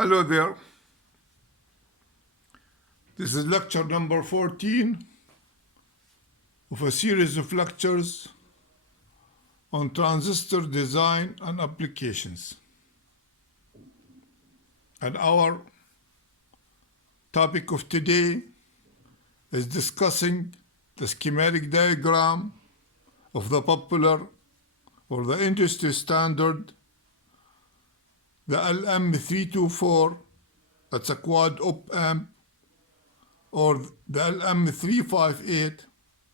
Hello there. This is lecture number 14 of a series of lectures on transistor design and applications. And our topic of today is discussing the schematic diagram of the popular or the industry standard, the LM324, that's a quad op-amp, or the LM358,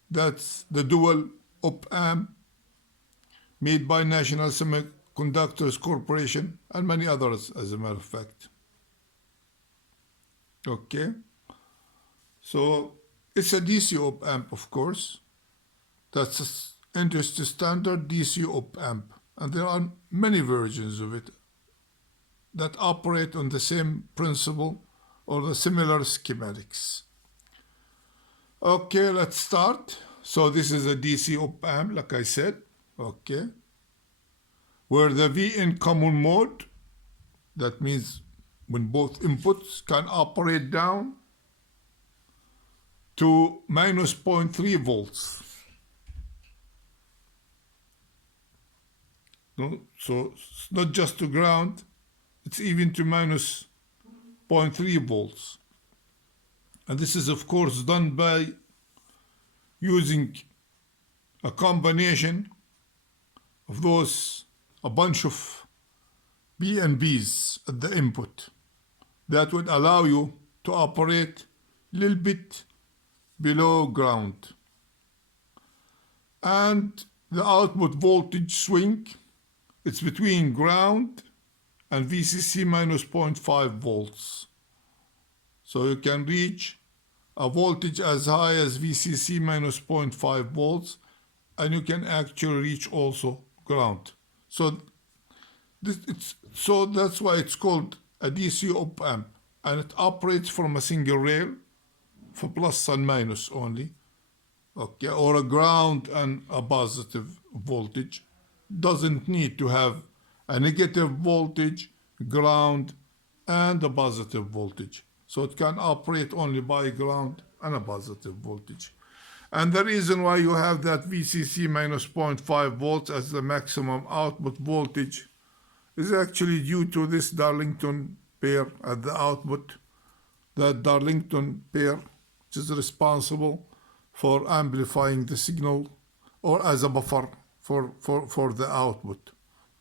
that's the dual op-amp made by National Semiconductors Corporation and many others, as a matter of fact. Okay, so it's a DC op-amp, of course. That's an industry standard DC op-amp, and there are many versions of it that operate on the same principle or the similar schematics. Okay, let's start. So this is a DC op-amp, like I said, okay, where the V in common mode, that means when both inputs can operate down to minus 0.3 volts. No? So it's not just to ground, it's even to minus 0.3 volts. And this is, of course, done by using a combination of a bunch of BNBs at the input that would allow you to operate a little bit below ground. And the output voltage swing, it's between ground and VCC minus 0.5 volts. So you can reach a voltage as high as VCC minus 0.5 volts, and you can actually reach also ground. So that's why it's called a DC op-amp, and it operates from a single rail for plus and minus only, okay, or a ground and a positive voltage. Doesn't need to have a negative voltage, ground, and a positive voltage. So it can operate only by ground and a positive voltage. And the reason why you have that VCC minus 0.5 volts as the maximum output voltage is actually due to this Darlington pair at the output. That Darlington pair, which is responsible for amplifying the signal or as a buffer for the output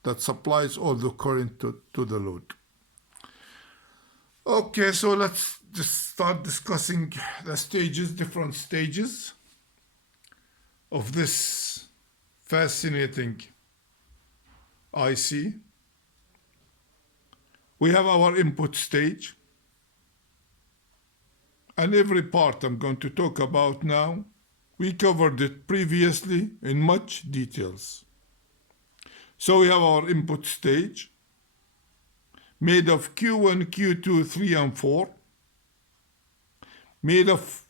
that supplies all the current to the load. Okay, so let's just start discussing the stages, different stages of this fascinating IC. We have our input stage, and every part I'm going to talk about now, we covered it previously in much details. So we have our input stage made of Q1, Q2, 3, and 4, made of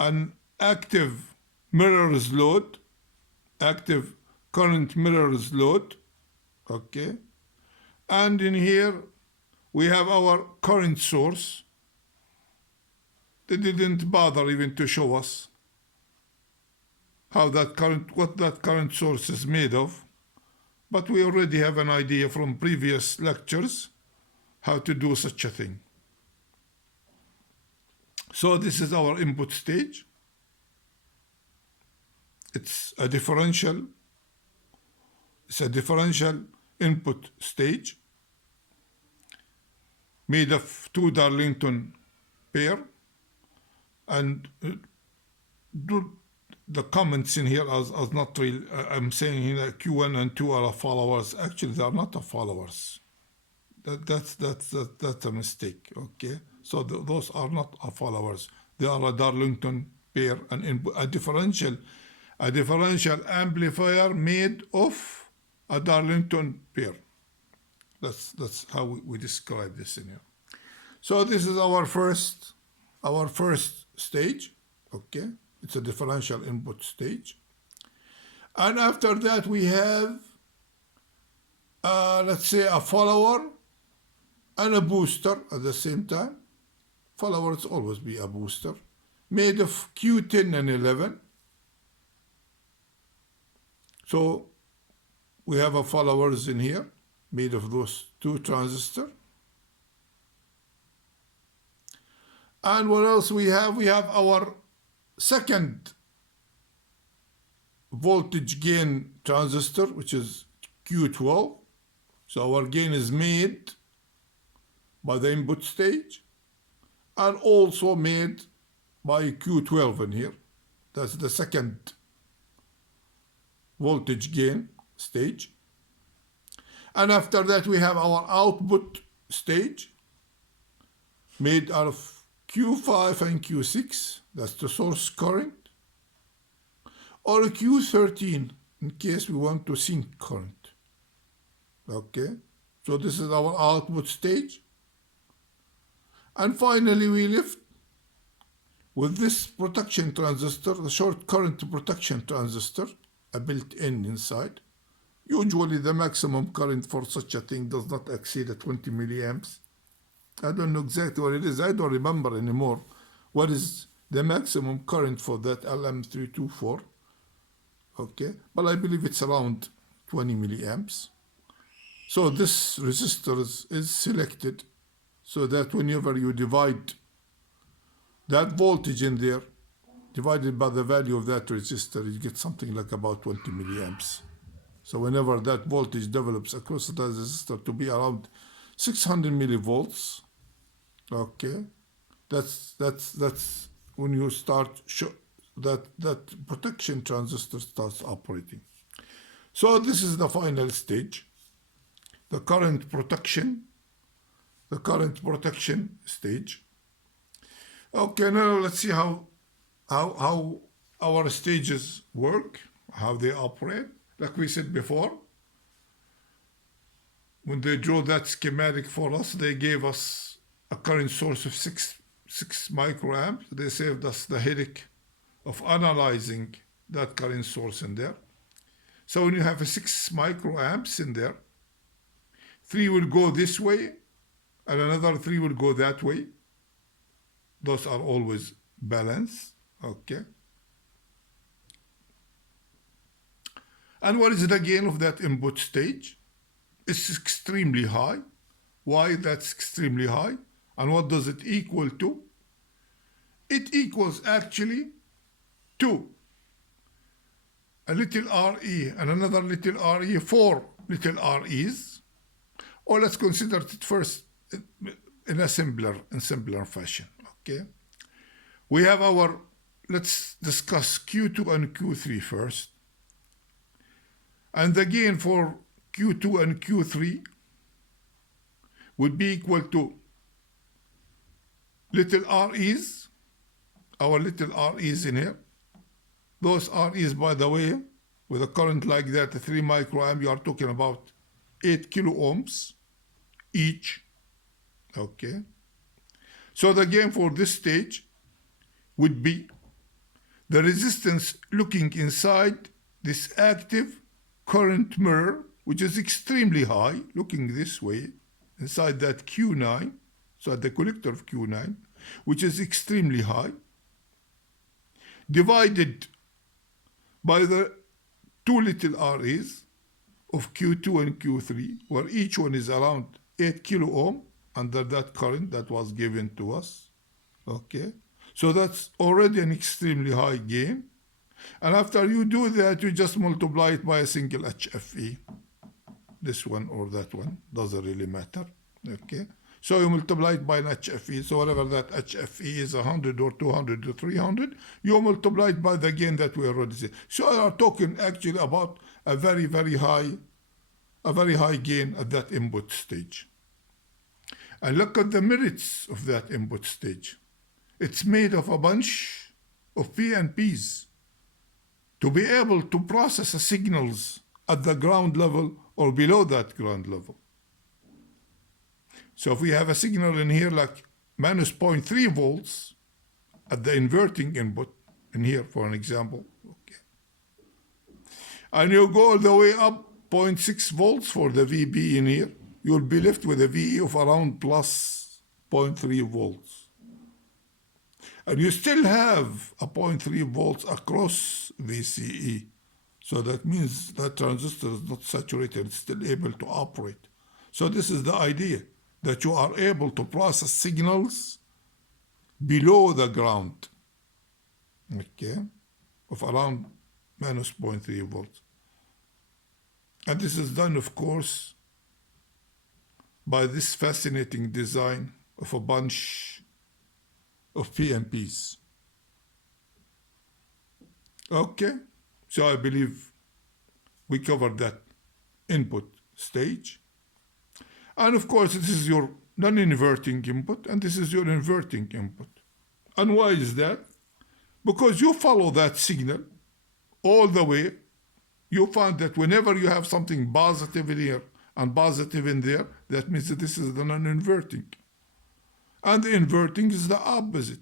an active mirrors load, active current mirrors load, okay? And in here, we have our current source. They didn't bother even to show us what that current source is made of. But we already have an idea from previous lectures how to do such a thing. So this is our input stage. It's a differential input stage made of two Darlington pair. And the comments in here are not real. I'm saying here Q1 and 2 are followers. Actually, they are not followers. That's a mistake. Okay, so those are not followers. They are a Darlington pair and a differential amplifier made of a Darlington pair. That's how we describe this in here. So this is our first stage. Okay. It's a differential input stage. And after that, we have, let's say, a follower and a booster at the same time. Followers always be a booster, made of Q10 and 11. So we have a followers in here, made of those two transistors. And what else we have? We have our second voltage gain transistor, which is Q12. So our gain is made by the input stage and also made by Q12 in here. That's the second voltage gain stage. And after that we have our output stage made out of Q5 and Q6, that's the source current, or a Q13 in case we want to sink current. Okay, so this is our output stage. And finally we left with this protection transistor, the short current protection transistor, a built-in inside. Usually the maximum current for such a thing does not exceed 20 milliamps. I don't know exactly what it is. I don't remember anymore what is the maximum current for that LM324. Okay, but I believe it's around 20 milliamps. So this resistor is selected so that whenever you divide that voltage in there, divided by the value of that resistor, you get something like about 20 milliamps. So whenever that voltage develops across the resistor to be around 600 millivolts, okay, that's when you start that protection transistor starts operating. So this is the final stage, the current protection stage. Okay, now let's see how our stages work, how they operate. Like we said before, when they drew that schematic for us, they gave us a current source of 6 microamps. They saved us the headache of analyzing that current source in there. So when you have a 6 microamps in there, 3 will go this way and another 3 will go that way. Those are always balanced. Okay. And what is the gain of that input stage? It's extremely high. Why that's extremely high? And what does it equal to? It equals actually to a little RE and another little RE, 4 little REs. Or let's consider it first in a simpler fashion. Okay. We have our, let's discuss Q2 and Q3 first. And the gain for Q2 and Q3 would be equal to little REs, our little REs in here. Those REs, by the way, with a current like that, 3 microamp, you are talking about 8 kilo ohms each. Okay. So the gain for this stage would be the resistance looking inside this active current mirror, which is extremely high, looking this way, inside that Q9, so at the collector of Q9, which is extremely high, divided by the 2 little REs of Q2 and Q3, where each one is around 8 kilo ohm under that current that was given to us. Okay, so that's already an extremely high gain. And after you do that, you just multiply it by a single HFE. This one or that one, doesn't really matter. Okay, so you multiply it by an HFE. So whatever that HFE is, 100 or 200 or 300, you multiply it by the gain that we already said. So we are talking actually about a very high gain at that input stage. And look at the merits of that input stage. It's made of a bunch of PNPs to be able to process the signals at the ground level or below that ground level. So if we have a signal in here like minus 0.3 volts at the inverting input, in here for an example, okay, and you go all the way up 0.6 volts for the VB in here, you'll be left with a VE of around plus 0.3 volts. And you still have a 0.3 volts across VCE. So that means that transistor is not saturated, it's still able to operate. So this is the idea, that you are able to process signals below the ground, okay, of around minus 0.3 volts. And this is done, of course, by this fascinating design of a bunch of PNPs. Okay, so I believe we covered that input stage. And of course, this is your non-inverting input, and this is your inverting input. And why is that? Because you follow that signal all the way. You find that whenever you have something positive in here and positive in there, that means that this is the non-inverting. And the inverting is the opposite.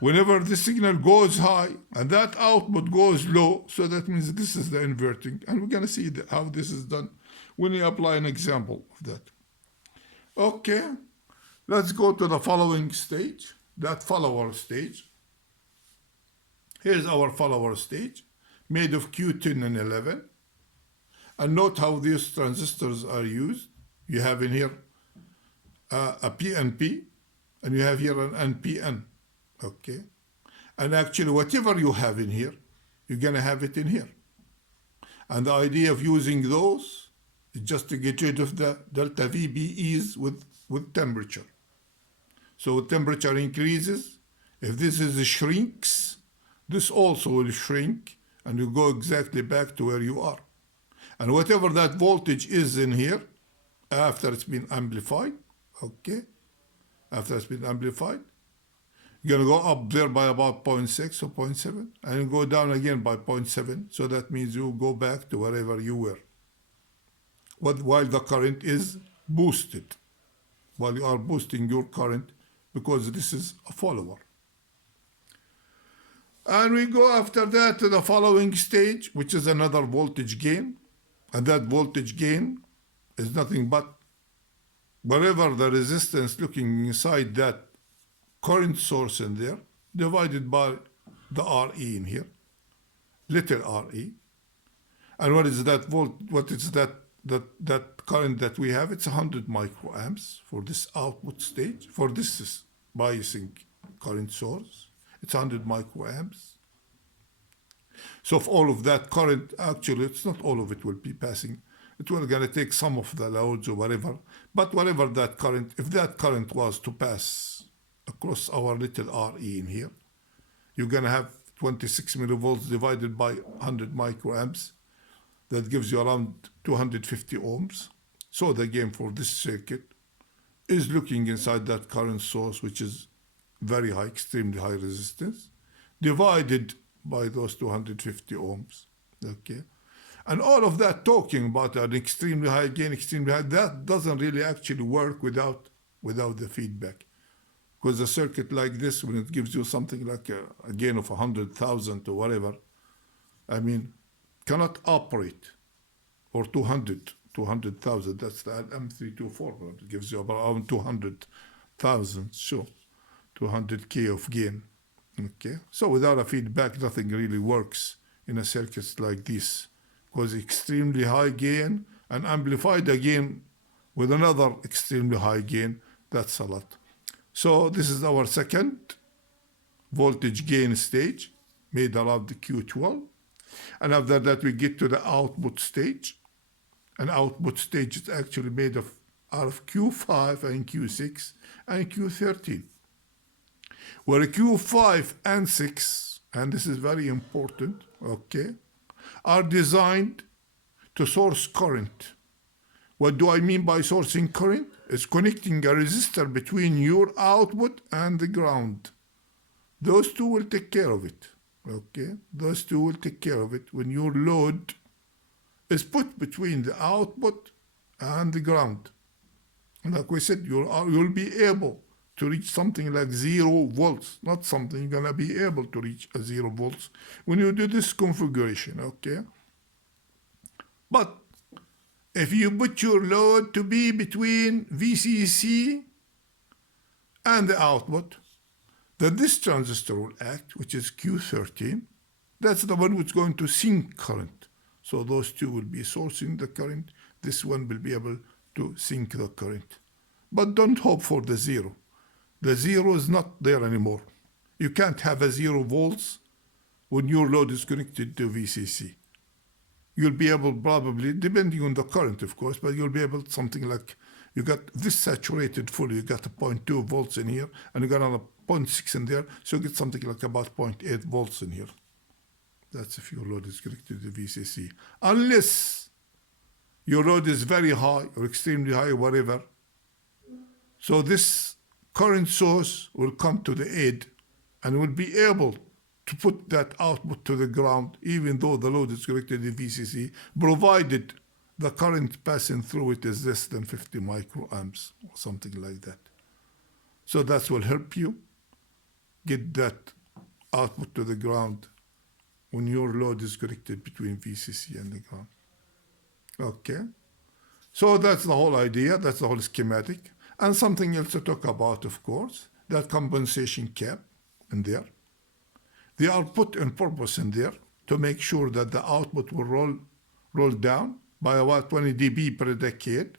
Whenever the signal goes high and that output goes low, so that means this is the inverting. And we're going to see how this is done when we apply an example of that. Okay, let's go to the following stage, that follower stage. Here's our follower stage, made of Q10 and 11. And note how these transistors are used. You have in here a PNP, and you have here an NPN, okay? And actually, whatever you have in here, you're gonna have it in here. And the idea of using those is just to get rid of the delta VBEs with temperature. So temperature increases. If this shrinks, this also will shrink, and you go exactly back to where you are. And whatever that voltage is in here, after it's been amplified, okay, after it's been amplified, you're going to go up there by about 0.6 or 0.7, and you go down again by 0.7, so that means you go back to wherever you were. While the current is boosted, while you are boosting your current, because this is a follower. And we go after that to the following stage, which is another voltage gain. And that voltage gain is nothing but whatever the resistance looking inside that current source in there, divided by the RE in here, little RE. And what is that what is that current that we have? It's 100 microamps for this output stage, for this biasing current source. It's 100 microamps. So if all of that current, actually, it's not all of it will be passing. It will gonna take some of the loads or whatever. But whatever that current, if that current was to pass across our little RE in here, you're gonna have 26 millivolts divided by 100 microamps. That gives you around 250 ohms. So the gain for this circuit is looking inside that current source, which is very high, extremely high resistance, divided by those 250 ohms, okay? And all of that talking about an extremely high gain, extremely high, that doesn't really actually work without the feedback. Because a circuit like this, when it gives you something like a gain of 100,000 or whatever, I mean, cannot operate, or 200,000, that's the LM324, it gives you around 200,000, so 200K of gain. Okay, so without a feedback, nothing really works in a circuit like this, because extremely high gain and amplified again with another extremely high gain, that's a lot. So this is our second voltage gain stage, made around the Q12. And after that, we get to the output stage. An output stage is actually made out of Q5 and Q6 and Q13. Where Q5 and 6, and this is very important, okay, are designed to source current. What do I mean by sourcing current? It's connecting a resistor between your output and the ground. Those two will take care of it, okay? Those two will take care of it when your load is put between the output and the ground. And like we said, you'll be able to reach something like 0 volts, not something you're gonna be able to reach a 0 volts when you do this configuration, okay? But if you put your load to be between VCC and the output, then this transistor will act, which is Q13. That's the one which is going to sink current. So those two will be sourcing the current. This one will be able to sink the current. But don't hope for the zero. The zero is not there anymore. You can't have a 0 volts when your load is connected to VCC. You'll be able, probably, depending on the current, of course, but you'll be able something like, you got this saturated fully, you got a 0.2 volts in here, and you got another 0.6 in there, so you get something like about 0.8 volts in here. That's if your load is connected to VCC. Unless your load is very high or extremely high, or whatever, so this current source will come to the aid and will be able to put that output to the ground, even though the load is connected to VCC, provided the current passing through it is less than 50 microamps or something like that. So that will help you get that output to the ground when your load is connected between VCC and the ground. Okay, so that's the whole idea, that's the whole schematic. And something else to talk about, of course, that compensation cap in there. They are put on purpose in there to make sure that the output will roll down by about 20 dB per decade,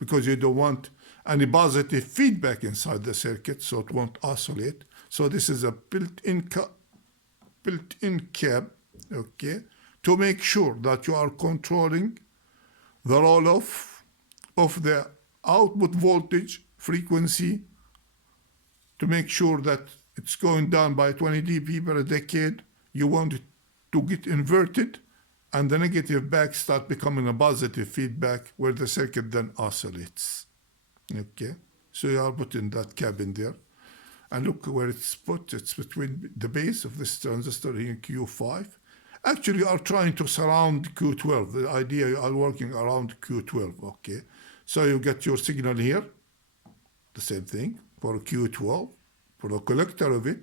because you don't want any positive feedback inside the circuit, so it won't oscillate. So this is a built-in cap, okay, to make sure that you are controlling the roll-off of the output voltage frequency, to make sure that it's going down by 20 dB per decade. You want it to get inverted, and the negative back start becoming a positive feedback where the circuit then oscillates. Okay, so you are putting that cap in there. And look where it's put. It's between the base of this transistor here, Q5. Actually, you are trying to surround Q12. The idea, you are working around Q12, okay? So you get your signal here, the same thing, for Q12, for the collector of it,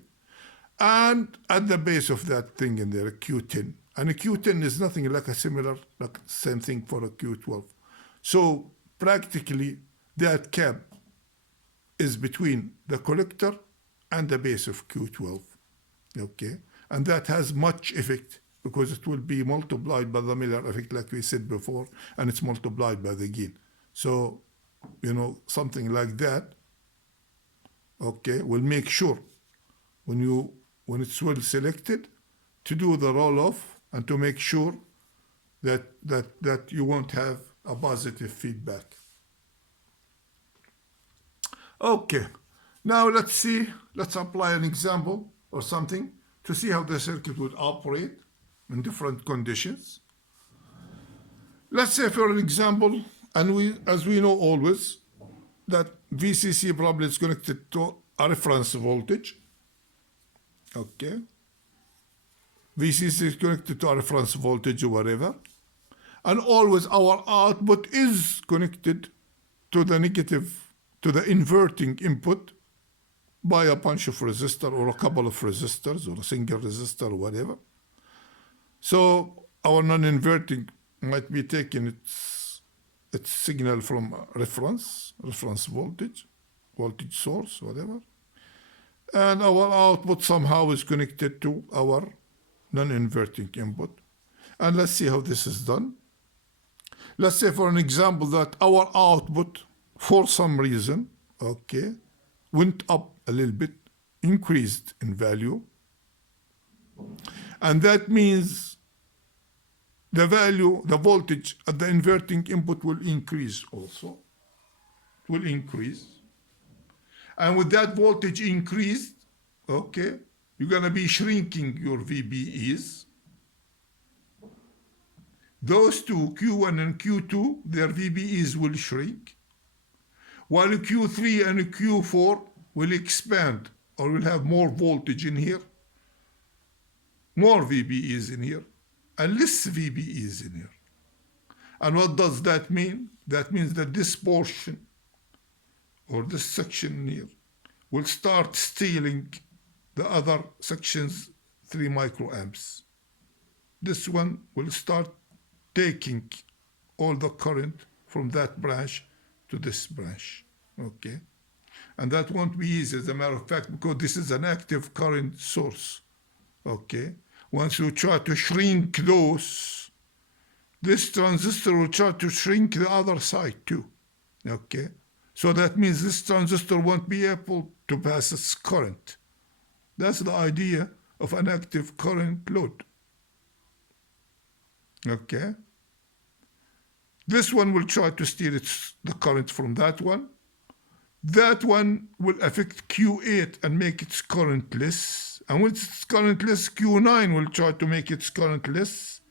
and at the base of that thing in there, Q10. And a Q10 is nothing like a similar, like same thing for a Q12. So practically, that cap is between the collector and the base of Q12, okay? And that has much effect, because it will be multiplied by the Miller effect, like we said before, and it's multiplied by the gain. So, you know, something like that, okay, will make sure when it's well selected, to do the roll-off and to make sure that you won't have a positive feedback. Okay, now let's apply an example or something to see how the circuit would operate in different conditions. Let's say, for an example, and as we know always, that VCC probably is connected to a reference voltage. Okay, VCC is connected to a reference voltage or whatever, and always our output is connected to the inverting input by a bunch of resistors or a couple of resistors or a single resistor or whatever. So our non-inverting might be taking its signal from a reference voltage source, whatever. And our output somehow is connected to our non-inverting input. And let's see how this is done. Let's say, for an example, that our output, for some reason, okay, went up a little bit, increased in value. And that means the voltage at the inverting input will increase also. It will increase. And with that voltage increased, okay, you're going to be shrinking your VBEs. Those two, Q1 and Q2, their VBEs will shrink, while Q3 and Q4 will expand, or will have more voltage in here, more VBEs in here, and less VBEs in here. And what does that mean? That means that this portion, or this section here, will start stealing the other section's 3 microamps. This one will start taking all the current from that branch to this branch, okay? And that won't be easy, as a matter of fact, because this is an active current source, okay? Once you try to shrink those, this transistor will try to shrink the other side too, okay? So that means this transistor won't be able to pass its current. That's the idea of an active current load, okay? This one will try to steer the current from that one. That one will affect Q8 and make its current less. And when it's current less, Q9 will try to make its current less.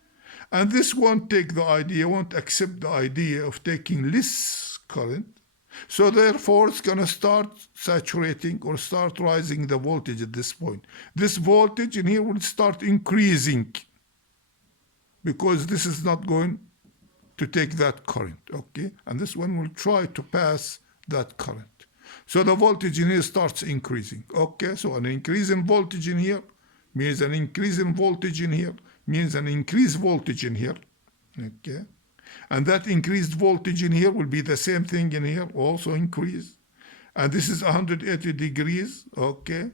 And this won't accept the idea of taking less current. So therefore, it's going to start saturating or start rising the voltage at this point. This voltage in here will start increasing because this is not going to take that current, okay? And this one will try to pass that current. So the voltage in here starts increasing, okay? So an increase in voltage in here means an increase in voltage in here, means an increased voltage in here, okay? And that increased voltage in here will be the same thing in here, also increase. And this is 180 degrees, okay?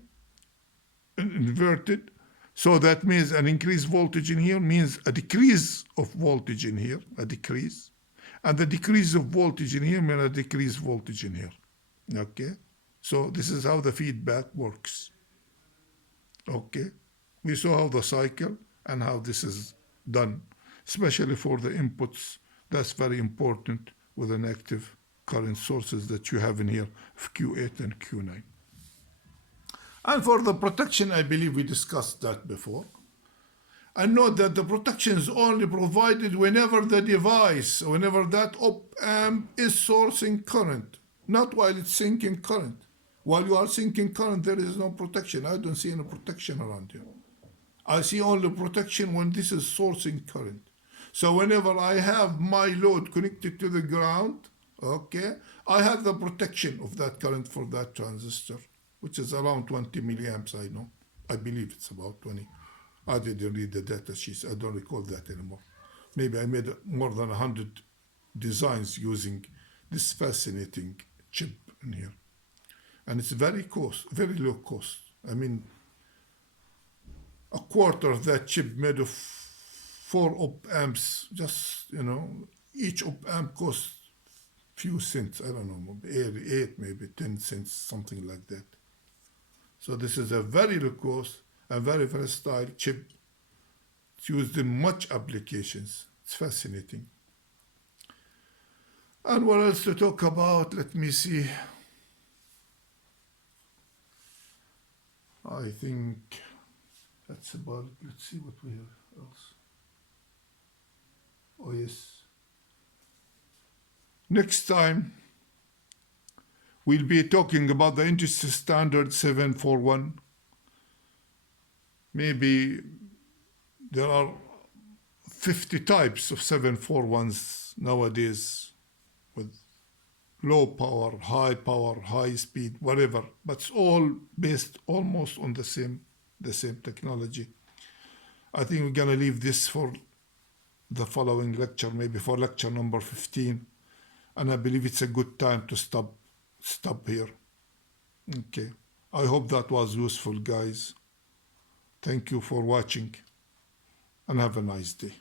Inverted. So that means an increased voltage in here means a decrease of voltage in here, a decrease. And the decrease of voltage in here means a decreased voltage in here. Okay? So this is how the feedback works. Okay? We saw how the cycle and how this is done, especially for the inputs. That's very important with an active current sources that you have in here of Q8 and Q9. And for the protection, I believe we discussed that before. And note that the protection is only provided whenever the device, whenever that op-amp is sourcing current, not while it's sinking current. While you are sinking current, there is no protection. I don't see any protection around here. I see only protection when this is sourcing current. So whenever I have my load connected to the ground, okay, I have the protection of that current for that transistor, which is around 20 milliamps, I know. I believe it's about 20. I didn't read the data sheets. I don't recall that anymore. Maybe I made more than 100 designs using this fascinating chip in here. And it's very low cost. I mean, a quarter of that chip made of 4 op-amps, just, you know, each op-amp costs few cents, I don't know, 8, maybe 10 cents, something like that. So this is a very low cost, a very versatile chip. It's used in much applications. It's fascinating. And what else to talk about? Let me see. I think that's about it. Let's see what we have else. Oh, yes. Next time, we'll be talking about the industry standard 741. Maybe there are 50 types of 741s nowadays with low power, high speed, whatever. But it's all based almost on the same technology. I think we're going to leave this for the following lecture, maybe for lecture number 15. And I believe it's a good time to stop here. Okay. I hope that was useful, guys. Thank you for watching and have a nice day.